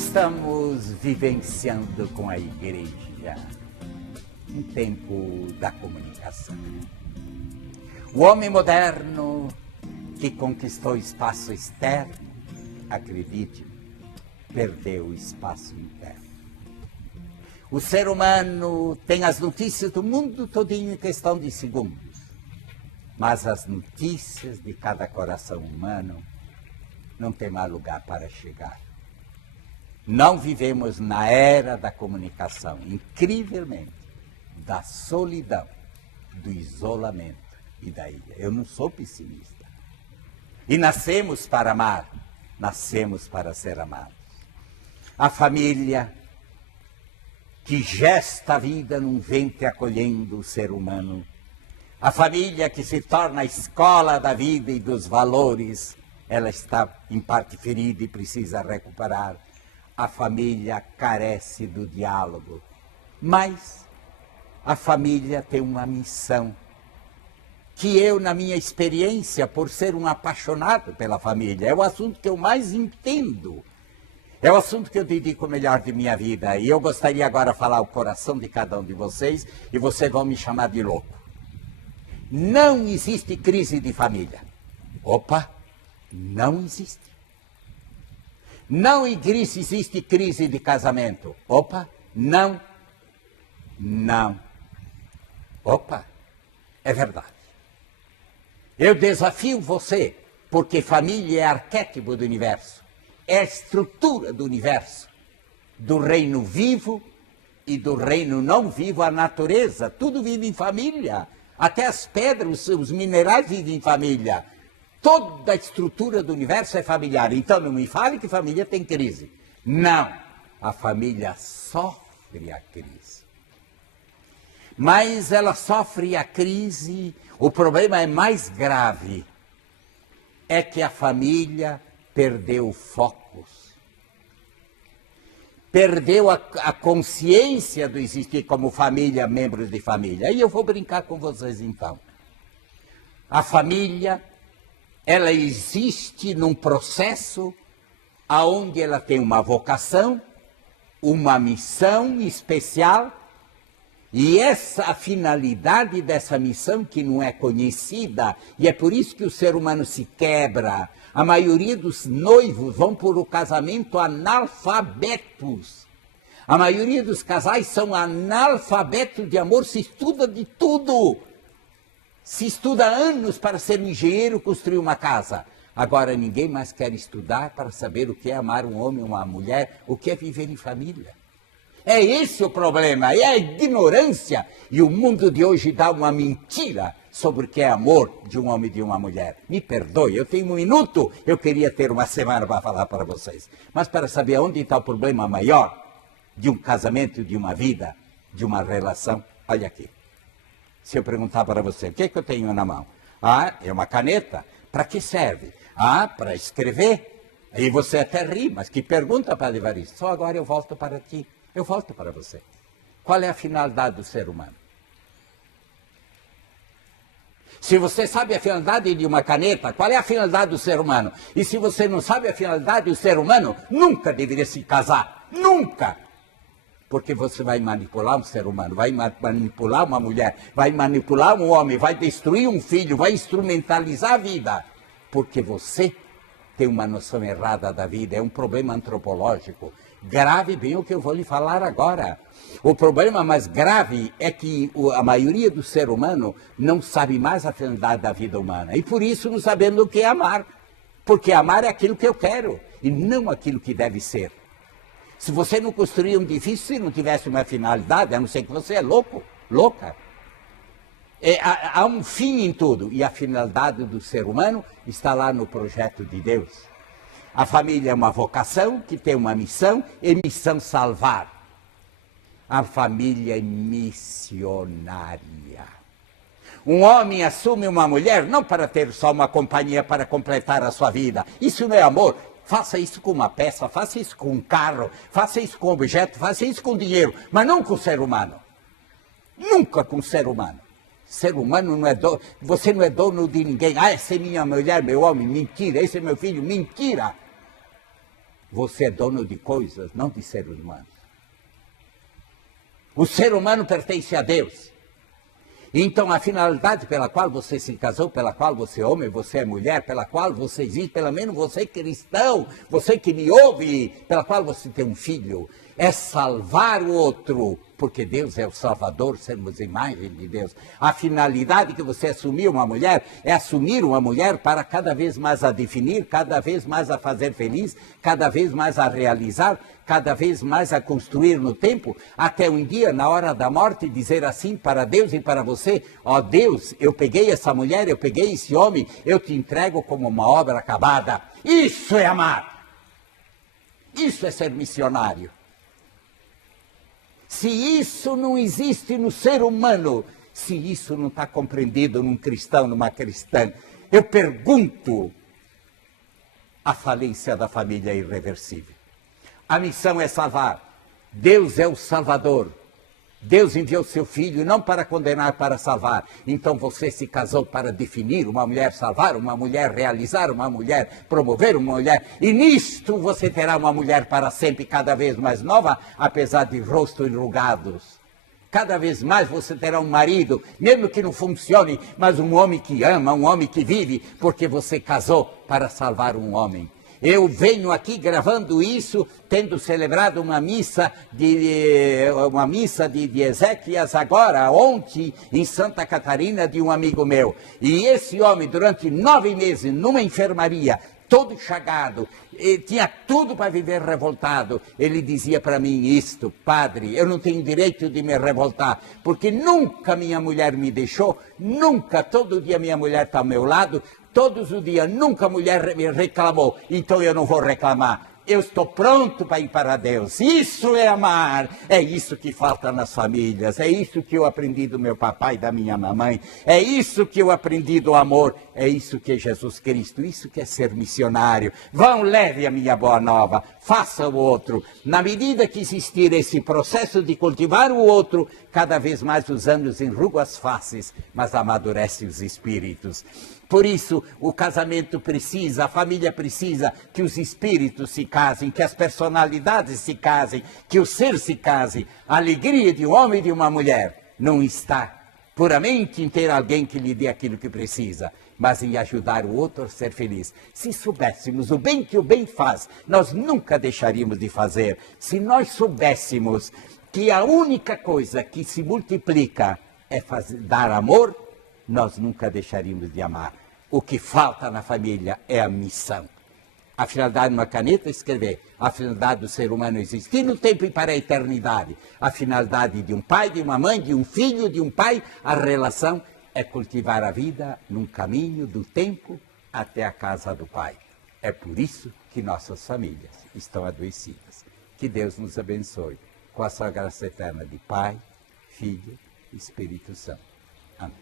Estamos vivenciando com a igreja um tempo da comunicação. O homem moderno que conquistou o espaço externo, acredite, perdeu o espaço interno. O ser humano tem as notícias do mundo todinho em questão de segundos, mas as notícias de cada coração humano não tem mais lugar para chegar. Não vivemos na era da comunicação, incrivelmente, da solidão, do isolamento e da ilha. Eu não sou pessimista. E nascemos para amar, nascemos para ser amados. A família que gesta a vida num ventre acolhendo o ser humano. A família que se torna a escola da vida e dos valores, ela está em parte ferida e precisa recuperar. A família carece do diálogo, mas a família tem uma missão que eu, na minha experiência, por ser um apaixonado pela família, é o assunto que eu mais entendo, é o assunto que eu dedico o melhor de minha vida. E eu gostaria agora de falar o coração de cada um de vocês, e vocês vão me chamar de louco. Não existe crise de família. Opa, não existe. Não existe crise de casamento. Opa, não. Não. Opa, é verdade. Eu desafio você, porque família é arquétipo do universo. É a estrutura do universo, do reino vivo e do reino não vivo, a natureza. Tudo vive em família. Até as pedras, os minerais vivem em família. Toda a estrutura do universo é familiar. Então não me fale que família tem crise. Não, a família sofre a crise. Mas ela sofre a crise, o problema é mais grave. É que a família perdeu o foco. Perdeu a consciência do existir como família, membros de família. Aí eu vou brincar com vocês então. A família, ela existe num processo onde ela tem uma vocação, uma missão especial, e essa finalidade dessa missão que não é conhecida, e é por isso que o ser humano se quebra. A maioria dos noivos vão por o casamento analfabetos. A maioria dos casais são analfabetos de amor, se estuda de tudo. Se estuda anos para ser um engenheiro, construir uma casa. Agora ninguém mais quer estudar para saber o que é amar um homem ou uma mulher, o que é viver em família. É esse o problema, é a ignorância. E o mundo de hoje dá uma mentira sobre o que é amor de um homem e de uma mulher. Me perdoe, eu tenho um minuto, eu queria ter uma semana para falar para vocês. Mas para saber onde está o problema maior de um casamento, de uma vida, de uma relação, olha aqui. Se eu perguntar para você, o que é que eu tenho na mão? Ah, é uma caneta. Para que serve? Ah, para escrever. Aí você até ri, mas que pergunta, Padre Evaristo? Só agora eu volto para ti. Eu volto para você. Qual é a finalidade do ser humano? Se você sabe a finalidade de uma caneta, qual é a finalidade do ser humano? E se você não sabe a finalidade do ser humano, nunca deveria se casar. Nunca! Porque você vai manipular um ser humano, vai manipular uma mulher, vai manipular um homem, vai destruir um filho, vai instrumentalizar a vida. Porque você tem uma noção errada da vida, é um problema antropológico. Grave bem o que eu vou lhe falar agora. O problema mais grave é que a maioria do ser humano não sabe mais a finalidade da vida humana. E por isso não sabendo o que é amar. Porque amar é aquilo que eu quero e não aquilo que deve ser. Se você não construir um edifício, se não tivesse uma finalidade, a não ser que você é louco, louca. Há um fim em tudo, e a finalidade do ser humano está lá no projeto de Deus. A família é uma vocação que tem uma missão, e missão salvar. A família é missionária. Um homem assume uma mulher não para ter só uma companhia para completar a sua vida. Isso não é amor. Faça isso com uma peça, faça isso com um carro, faça isso com um objeto, faça isso com dinheiro, mas não com o ser humano. Nunca com o ser humano. Ser humano não é dono, você não é dono de ninguém. Ah, essa é minha mulher, meu homem, mentira. Esse é meu filho, mentira. Você é dono de coisas, não de seres humanos. O ser humano pertence a Deus. Então, a finalidade pela qual você se casou, pela qual você é homem, você é mulher, pela qual você existe, pelo menos você é cristão, você que me ouve, pela qual você tem um filho, é salvar o outro, porque Deus é o Salvador, sermos imagem de Deus. A finalidade que você assumiu uma mulher, é assumir uma mulher para cada vez mais a definir, cada vez mais a fazer feliz, cada vez mais a realizar, cada vez mais a construir no tempo, até um dia, na hora da morte, dizer assim para Deus e para você: ó Deus, eu peguei essa mulher, eu peguei esse homem, eu te entrego como uma obra acabada. Isso é amar. Isso é ser missionário. Se isso não existe no ser humano, se isso não está compreendido num cristão, numa cristã, eu pergunto, a falência da família é irreversível. A missão é salvar. Deus é o Salvador. Deus enviou seu filho não para condenar, para salvar. Então você se casou para definir uma mulher, salvar uma mulher, realizar uma mulher, promover uma mulher. E nisto você terá uma mulher para sempre, cada vez mais nova, apesar de rostos enrugados. Cada vez mais você terá um marido, mesmo que não funcione, mas um homem que ama, um homem que vive, porque você casou para salvar um homem. Eu venho aqui gravando isso, tendo celebrado uma missa de Ezequias agora, ontem, em Santa Catarina, de um amigo meu. E esse homem, durante 9 meses, numa enfermaria, todo chagado, tinha tudo para viver revoltado. Ele dizia para mim isto: padre, eu não tenho direito de me revoltar, porque nunca minha mulher me deixou, nunca, todo dia minha mulher está ao meu lado, todos os dias, nunca a mulher me reclamou, então eu não vou reclamar. Eu estou pronto para ir para Deus. Isso é amar. É isso que falta nas famílias. É isso que eu aprendi do meu papai e da minha mamãe. É isso que eu aprendi do amor. É isso que é Jesus Cristo. Isso que é ser missionário. Vão, leve a minha boa nova. Faça o outro. Na medida que existir esse processo de cultivar o outro, cada vez mais os anos enrugam as faces, mas amadurecem os espíritos. Por isso, o casamento precisa, a família precisa que os espíritos se casem, que as personalidades se casem, que o ser se case. A alegria de um homem e de uma mulher não está puramente em ter alguém que lhe dê aquilo que precisa, mas em ajudar o outro a ser feliz. Se soubéssemos o bem que o bem faz, nós nunca deixaríamos de fazer. Se nós soubéssemos que a única coisa que se multiplica é dar amor, nós nunca deixaríamos de amar. O que falta na família é a missão. A finalidade de uma caneta é escrever. A finalidade do ser humano é existir no tempo e para a eternidade. A finalidade de um pai, de uma mãe, de um filho, de um pai, a relação é cultivar a vida num caminho do tempo até a casa do Pai. É por isso que nossas famílias estão adoecidas. Que Deus nos abençoe com a sua graça eterna de Pai, Filho e Espírito Santo. Amém.